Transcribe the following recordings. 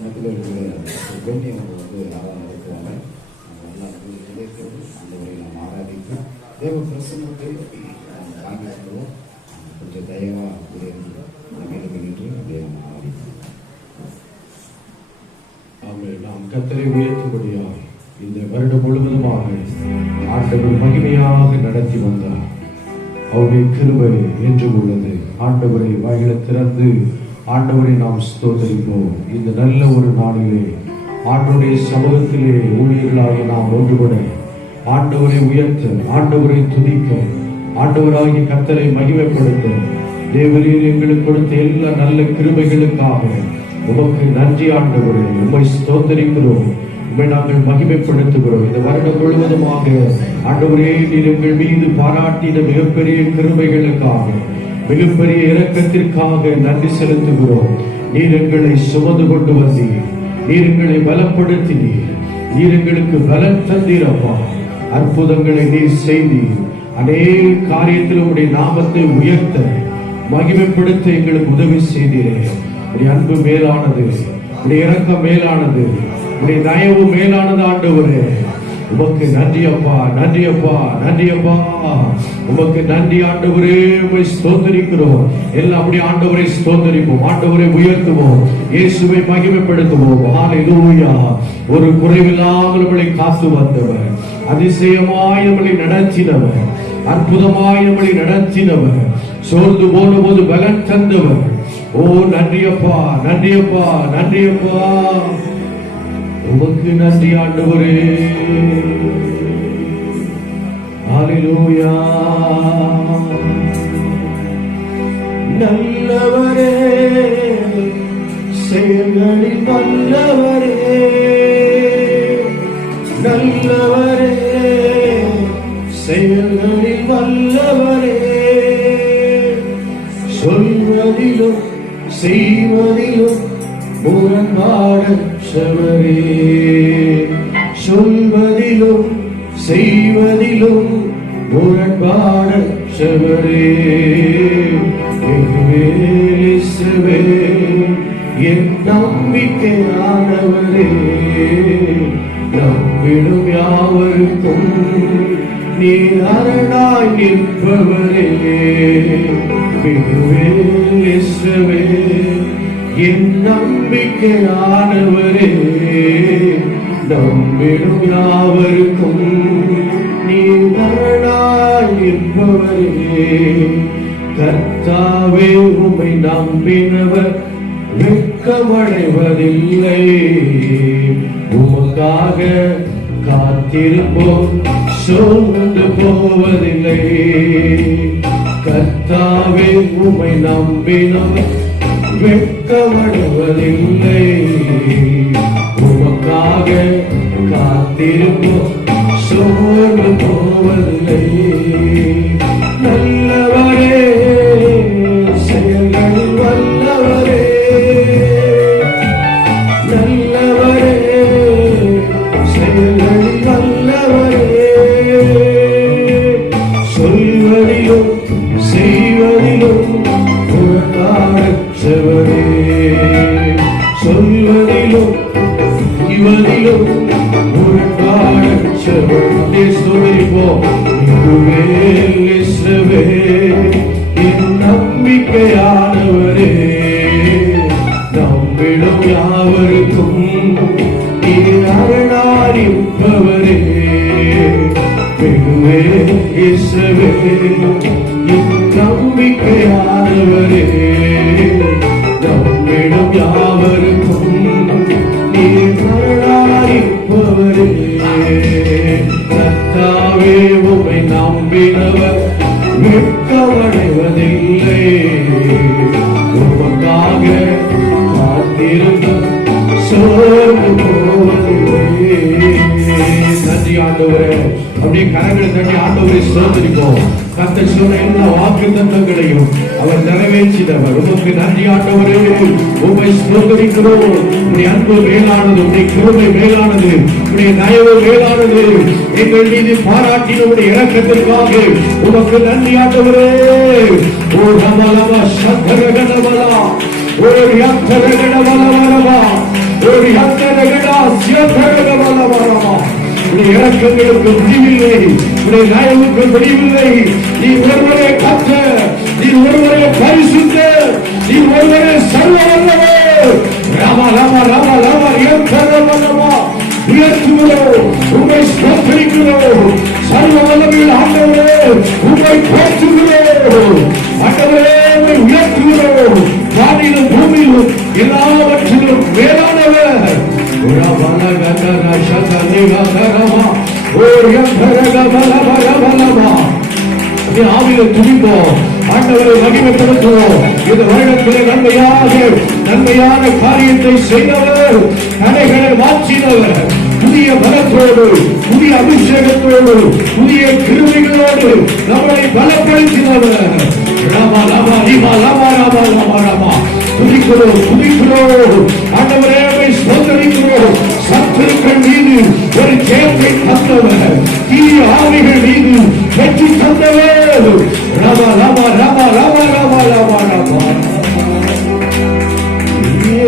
மத்தியில் இருக்கிற கண்ணியம் ஆராதனை நடத்துவாங்க. நல்லா கிடைக்கிறது அந்த முறையை நாம் ஆராதித்து தேவ பிரசன்னத்தை வாங்கி செல்வோம். கொஞ்சம் தயவாக மேலும் நின்று தேவன் ஆராதிப்போம். நாம் கர்த்தரை உயர்த்தும்படியாக இந்த வருடம் முழுவதுமாக ஆண்டவர் மகிமையாக நடத்தி வந்தார். அவருடைய கிருபை என்றும் உள்ளது. ஆண்டவரை வாயில திறந்து ஆண்டவரை நாம் ஸ்தோத்தரிப்போம். இந்த நல்ல ஒரு நாளிலே ஆண்டவருடைய சமூகத்திலே ஊழியர்களாக நாம் ஒன்றுபட ஆண்டவரை உயர்த்த, ஆண்டவரை துதிக்க, ஆண்டவராகிய கர்த்தரை மகிமைப்படுத்த தேவரீர் எங்களுக்கு கொடுத்த எல்லா நல்ல கிருபைகளுக்காக உமக்கு நன்றி ஆண்டவரே. உம்மை ஸ்தோத்தரிக்கிறோம், உம்மை நாங்கள் மகிமைப்படுத்துகிறோம். இந்த வருடம் முழுவதுமாக ஆண்டவரே நீர் எங்கள் மீது பாராட்டின மிகப்பெரிய கிருபைகளுக்காக, மிகப்பெரிய இரக்கத்திற்காக நன்றி செலுத்துகிறோம். நீர் எங்களை சுமந்து கொண்டு வந்தீர், நீர் எங்களை பலப்படுத்தினீர், நீர் எங்களுக்கு பலம் தந்தீரப்பா. அற்புதங்களை நீர் செய்தீர். அநேக காரியத்தில் உடைய நாமத்தை உயர்த்த, மகிமைப்படுத்த எங்களுக்கு உதவி செய்தீரே. உடைய அன்பு மேலானது, உடைய இரக்கம் மேலானது, உடைய தயவு மேலானது ஆண்டவரே. உமக்கு நன்றி அப்பா, நன்றி அப்பா, நன்றி அப்பா. உமக்கு நன்றி ஆண்டவரே. உம்மை ஸ்தோத்தரிக்கிறோம். எல்லாம் அப்படியே ஆண்டவரை ஸ்தோத்தரிப்போம், ஆண்டவரை உயர்த்துவோம், இயேசுவை மகிமைப்படுத்துவோம். ஹல்லேலூயா. ஒரு குறைவில்லாமல் நம்மளை காத்து வந்தவர், அதிசயமாய் நம்மளை நடத்தினவர், அற்புதமாய் நம்மளை நடத்தினவர், சோர்ந்து போன போது பலன் தந்தவர். ஓ நன்றியப்பா, நன்றியப்பா, நன்றியப்பா. உமக்கு நன்றி ஆண்டவரே. ஹல்லேலூயா. நல்லவரே, செயல்களில் வல்லவரே, நல்லவரே, செயல்களில் வல்லவரே, சொல்வதிலும் செய்வதிலும் முரண்பாடற்றவரே, சொல்வதிலும் செய்வதிலும் முரண்பாடற்றவரே. என் நம்பிக்கையானவரே, நம்பிடும் யாவருக்கும் நீர் அரணாய் நிற்பவரே. என் நம்பிக்கையானவரே, நம்பிடும் யாவருக்கும் நீர் அரணாய் நிற்பவரே. கர்த்தாவே உம்மை நம்பினவர் வெட்கமடைவதில்லை, உமக்காக காத்திருப்போம் சோர்ந்து போவதில்லை. கர்த்தாவே உம்மை நம்பினவர் வெட்கமடைவதில்லை, உமக்காக காத்திருப்போம் சோர்ந்து போவதில்லை. நல்லவரே, செயல்களில் வல்லவரே, நல்லவரே, செயல்களில் வல்லவரே, சொல்வதிலும் செய்வதிலும் முரண்பாடற்றவரே, சொல்வதிலும் செய்வதிலும் முரண்பாடற்றவரே. ஸ்தோத்திரிப்போம். என் நம்பிக்கையானவரே, நம்பிடும் யாவருக்கும் நீர் அரணாய் நிற்பவரே. இயேசுவே என் நம்பிக்கையானவரே, நம்பிடும் யாவருக்கும் நீர் அரணாய் நிற்பவரே. கர்த்தாவே உம்மை நம்பினவர் வெட்கமடைவதில்லை, உமக்காக காத்திருந்தும் சோர்ந்து போவதில்லை. நன்றி ஆண்டவரே. அப்படியே கரங்களை தட்டி ஆண்டவரை ஸ்தோத்திரிப்போம். கர்த்தர் சொன்ன எல்லா வாக்குத்தத்தங்களையும் அவர் நிறைவேற்றினவர். உமக்கு நன்றி ஆண்டவரே. உம்மை ஸ்தோத்திரிக்கிறோம். உம்முடைய அன்பு மேலானது, உம்முடைய கிருபை மேலானது, உம்முடைய தயவு மேலானது. எங்கள் மீது பாராட்டின உம்முடைய இரக்கத்திற்காக உமக்கு நன்றி ஆண்டவரே. ஓ ரமலம சக்கரகணவலா, ஓ யக்கரகணவலவரவா, ஓ இறக்கங்களுக்கு முடிவில்லை, உடைய தயவுக்கு முடிவில்லை. நீ ஒருவரே கர்த்தர், நீ ஒருவரே பரிசுத்தர், நீ ஒருவரே சர்வ வல்லவர். ராமா ராமா ராமா ராமா ஏற்றமா உயர்த்துகிறோம், உண்மை ஸ்தோத்திரிக்கிறோம். சர்வ வல்லமையில் ஆண்டவரே உண்மை போற்றுகிறோம். ஆண்டவரே உண்மை உயர்த்துகிறோம். வானிலும் பூமியிலும் எல்லாவற்றிலும் மேலானவர். ஆவில துடிப்போம், ஆண்டவரை மகிமைப்படுத்துவோம். இந்த வருடத்திலே நன்மையான காரியத்தை செய்தவர், தடைகளை மாற்றினவர், புதிய பலத்தோடு, புதிய அபிஷேகத்தோடு, புதிய கிருமிகளோடு நம்மளை பலப்படுத்தினவர். ராமா ராமா ரீமா ராமா ராமா ராமா ராமா துதிக்கிறோம். ஆண்டவரே ஸ்தோத்திரிக்கிறோம். சத்துருக்கள் மீது ஒரு ஜெயத்தை தந்தவர், தீய ஆவிகள் மீது வெற்றி தந்தவர். ராமா ராமா ராமா ராமா ராமா ராமா ராமா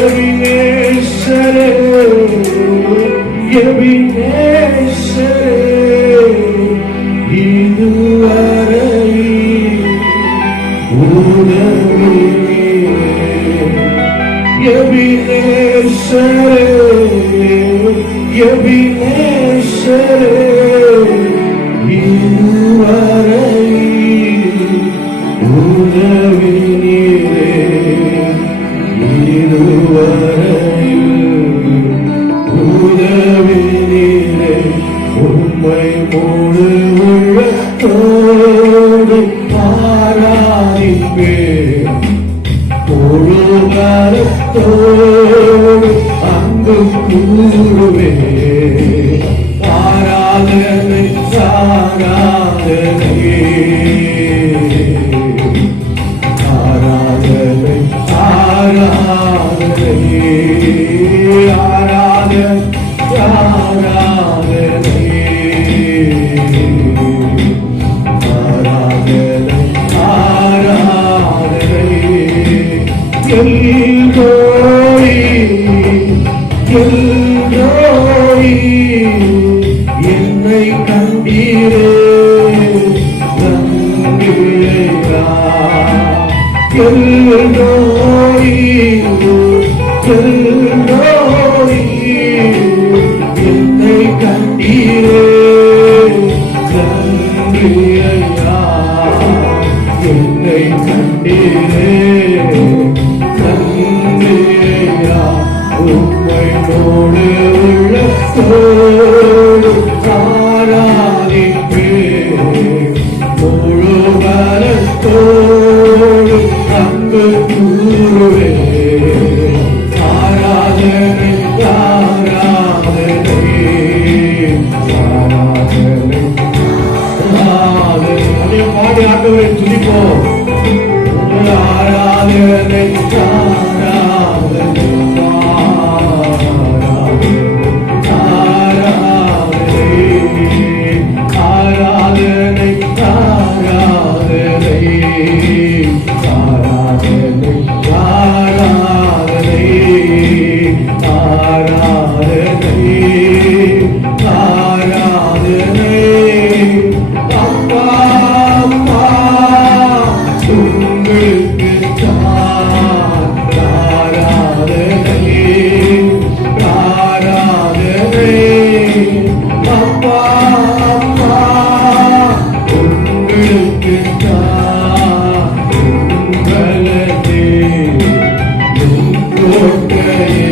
எபினேசரே எபினேசரே இதுவரை Ebenezer, Ebenezer, இதுவரை உதவினீரே, இதுவரை உதவினீரே. உம்மை முழு உள்ளத்தோடு ஆராதிப்பேன், முழு கரத்தோடு அன்பு கூறுவே. ஆராதனை ஆராதனை ஆராதனை ஆராதனை ஆராதனை ஆராதனை ஆராதனை ஆராதனை எல்லோய் எல்லோய் என்னை கண்டீரே நம்பியா. எல்லோய் எல்லோய் என்னை கண்டீரே நம்பியா. என்னை கண்டீரே நம்பியா. உம்மையோடு உள்ளத்தோடு ஆராதிப்பேன், முழு பலத்தோடு அன்பு கூறுவேன். ஆராதனை ஆராதனை ஆராதனை ஆராதனை. பாடி ஆண்டவரை துதிப்போம். ஆராதனை ஆராதனை ஆராதனை ஆராதனை ஆராதனை ஆராதனை ஆராதனை ஆராதனை. அப்பா அப்பா உங்களுக்கு ஆராதனை ஆராதனை. அப்பா அப்பா உங்களுக்கு உங்களதே கோட்டையே.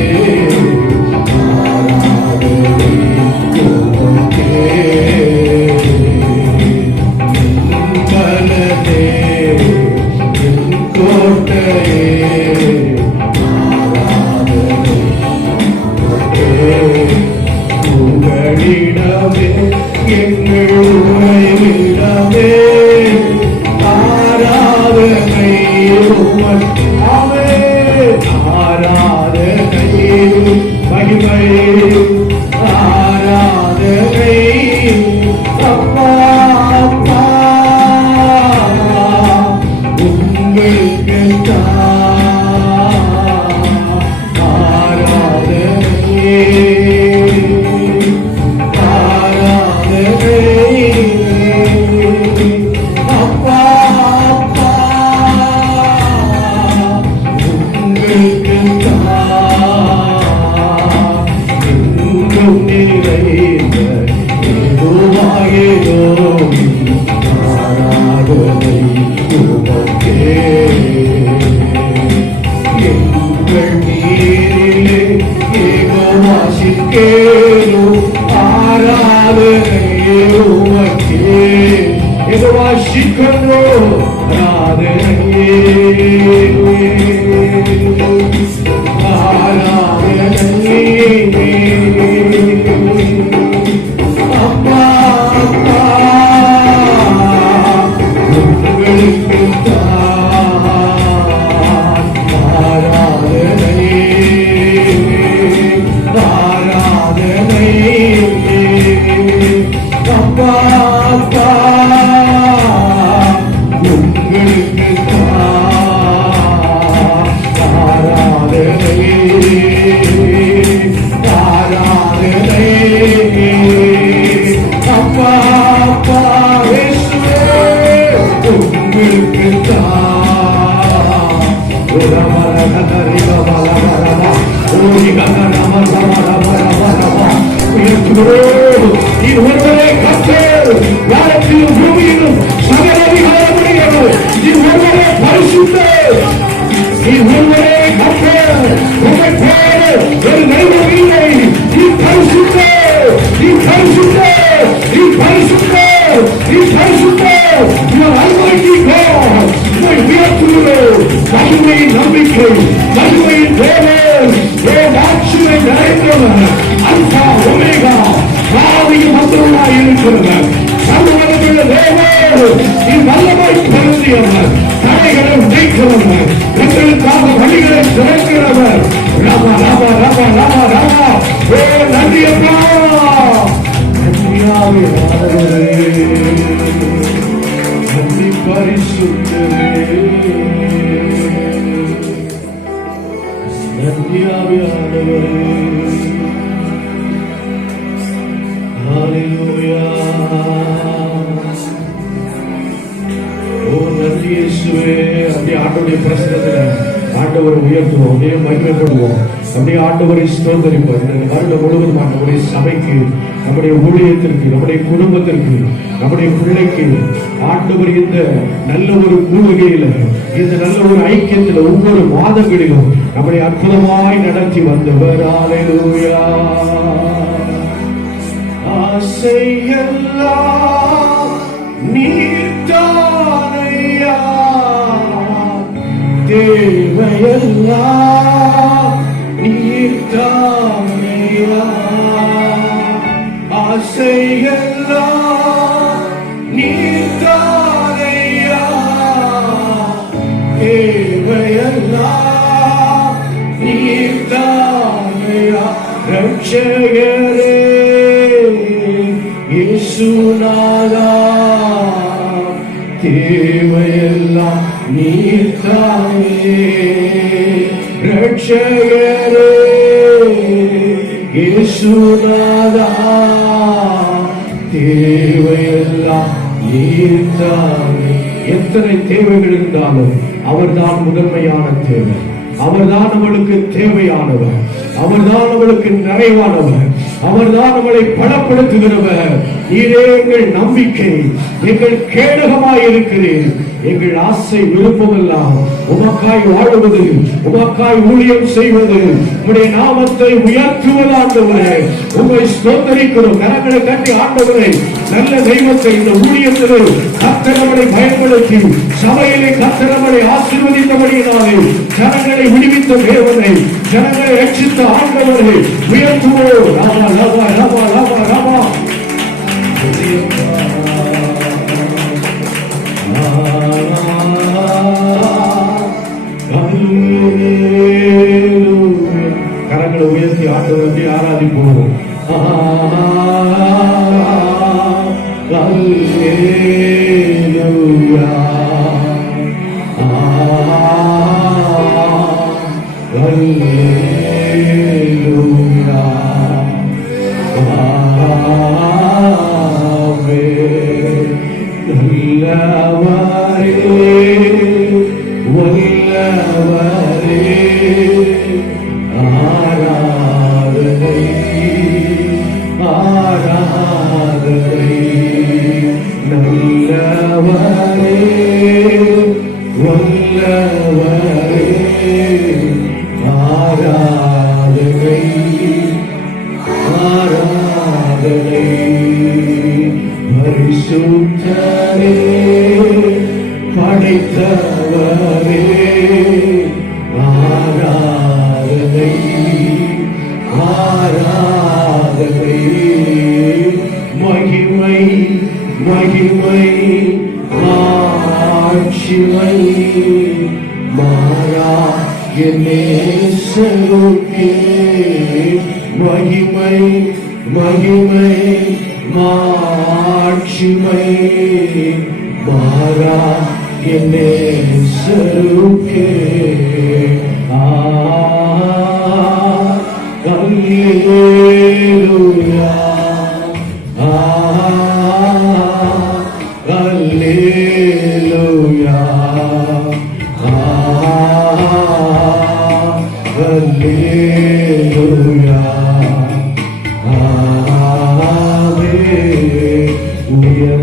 ஆராதனை உங்களுக்கே உங்களதே கோட்டையே. ஆராதனை உங்களிடமே எங்கள் உறைவிடமே. ஆராதனை உமக்கு ஆராதனை அப்பா அப்பா உங்களுக்கு அப்பா அப்பா உங்களுக்கு ஆராதனை ஆராதனை அப்பா அப்பா இயேசுவே உங்களுக்கு ஒருவரே கர்த்தர், வானத்திலும் பூமியிலும் சகல அதிகாரமுடையவர். ஒருவரே பரிசுத்தர், ஒருவரே கர்த்தர். உங்கள் பேர் ஒரு தெய்வம் இல்லை. நீ பரிசுத்தர், நீ பரிசுத்தர், நீ பரிசுத்தர், நீ பரிசுத்தர். உங்கள் அல்மைக்கு உங்களை உயர்த்துகிறோம். மகிமையின் நம்பிக்கை, மகிமையின் தேவன், ஆட்சியை நிறைந்தவர், அல்பா ஒமேகா, ஆதியும் மந்திரமாய் இருக்கிறவர், சர்வவல்லமையுள்ள தேவன், நீ வல்லமை பொருந்தியவர், தடைகளை உடைக்கிறவர், எங்களுக்காக வழிகளை திறக்கிறவர். ராமா ராமா ராமா ராமா ராமா. ஓ நன்றி அப்பா, நன்றியாவே ஆண்டவரே, நன்றி பரிசுத்தரே, நன்றியாவே ஆண்டவரே. ஹalleluya. ஓ நன்றி இயேசுவே. அப்படியே ஆண்டவருடைய பிரசன்னத்துல ஆண்டவரை உயர்த்துவோம், அப்படியே மகிமைப்படுவோம், அப்படியே ஆண்டவரை ஸ்தோத்தரிப்போம். இந்த வருடம் முழுவதும் ஆண்டவருடைய சபைக்கு, நம்முடைய ஊழியத்திற்கு, நம்முடைய குடும்பத்திற்கு, நம்முடைய பிள்ளைக்கு ஆண்டவர் இந்த நல்ல ஒரு கூடுகையில, இந்த நல்ல ஒரு ஐக்கியத்தில் ஒவ்வொரு மாதங்களிலும் நம்முடைய அற்புதமாய் நடத்தி வந்தவர். ஹalleluya. ஆசையெல்லாம் நீர்தானையா, தேவையெல்லாம் நீர்தானையா. ஆசையெல்லாம் நீர்தானையா, தேவையெல்லாம் நீர்தானையா. ரட்சகரே இயேசுநாதா, தேவையெல்லாம் நீர்தானே. ரட்சகரே இயேசுநாதா, தேவையெல்லாம் நீர்தானே. எத்தனை தேவைகள் இருந்தாலும் அவர்தான் முதன்மையான தேவை. அவர்தான் நம்மளுக்கு தேவையானவர், அவர்தான் நம்மளுக்கு நிறைவானவர், அவர்தான் நம்மளை பலப்படுத்துகிறவர். நீரே எங்கள் நம்பிக்கை, எங்கள் கேடகமாய் இருக்கிறேன். எங்கள் ஆசை விருப்பமெல்லாம் உமக்காய் வாழுவது, உமக்காய் ஊழியம் செய்வது, உம்முடைய நாமத்தை உயர்த்துவது. ஆண்டவரே உம்மை ஸ்தோத்தரிக்கிறோம். கரங்களை தட்டி ஆண்டவரே, நல்ல தெய்வத்தை இந்த ஊழியத்தில் கர்த்தர் நம்மளை பயன்படுத்தி சபையிலே கர்த்தர் நம்மளை ஆசீர்வதித்தபடியினாலே ஜனங்களை விடுவித்த தேவனை, ஜனங்களை ரட்சித்த ஆண்டவரை உயர்த்துவோம். ராமா ராமா ராமா ராமா ராமா. கரங்களை உயர்த்தி ஆண்டவரை ஆராதிப்போம். ஆராதனை மகிமை மாட்சிமை மாறா என் நேசருக்கே மகிமை மகிமை மாட்சிமை மாறா என் நேசருக்கே அல்லேலூயா அல்லேலூயா அல்லேலூயா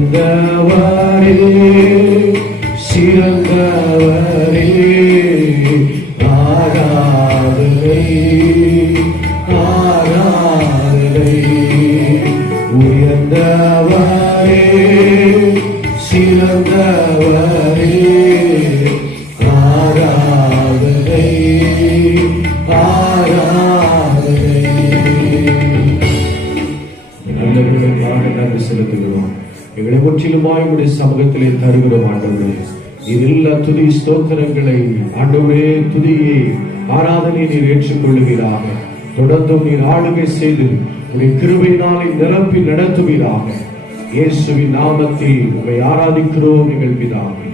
உயர்ந்தவரே சிறந்தவரே ஆராதனை ஆராதனை உயர்ந்தவரே சிறந்தவரே ஆராதனை ஆராதனை நன்றி செலுத்துகிறோம். எங்களை முற்றிலுமாய் உடைய சமூகத்திலே தருகிறோம் ஆண்டவரே. நீர் எல்லா துதி ஸ்தோத்திரங்களை ஆண்டவரே துதியை ஆராதனை நீர் ஏற்றுக்கொள்ளுவீராக. தொடர்ந்தும் நீர் ஆளுகை செய்து உடைய கிருபையினாலே நிரப்பி நடத்துவீராக. இயேசுவின் நாமத்தில் உங்களை ஆராதிக்கிறோம் எங்கள் பிதாவே.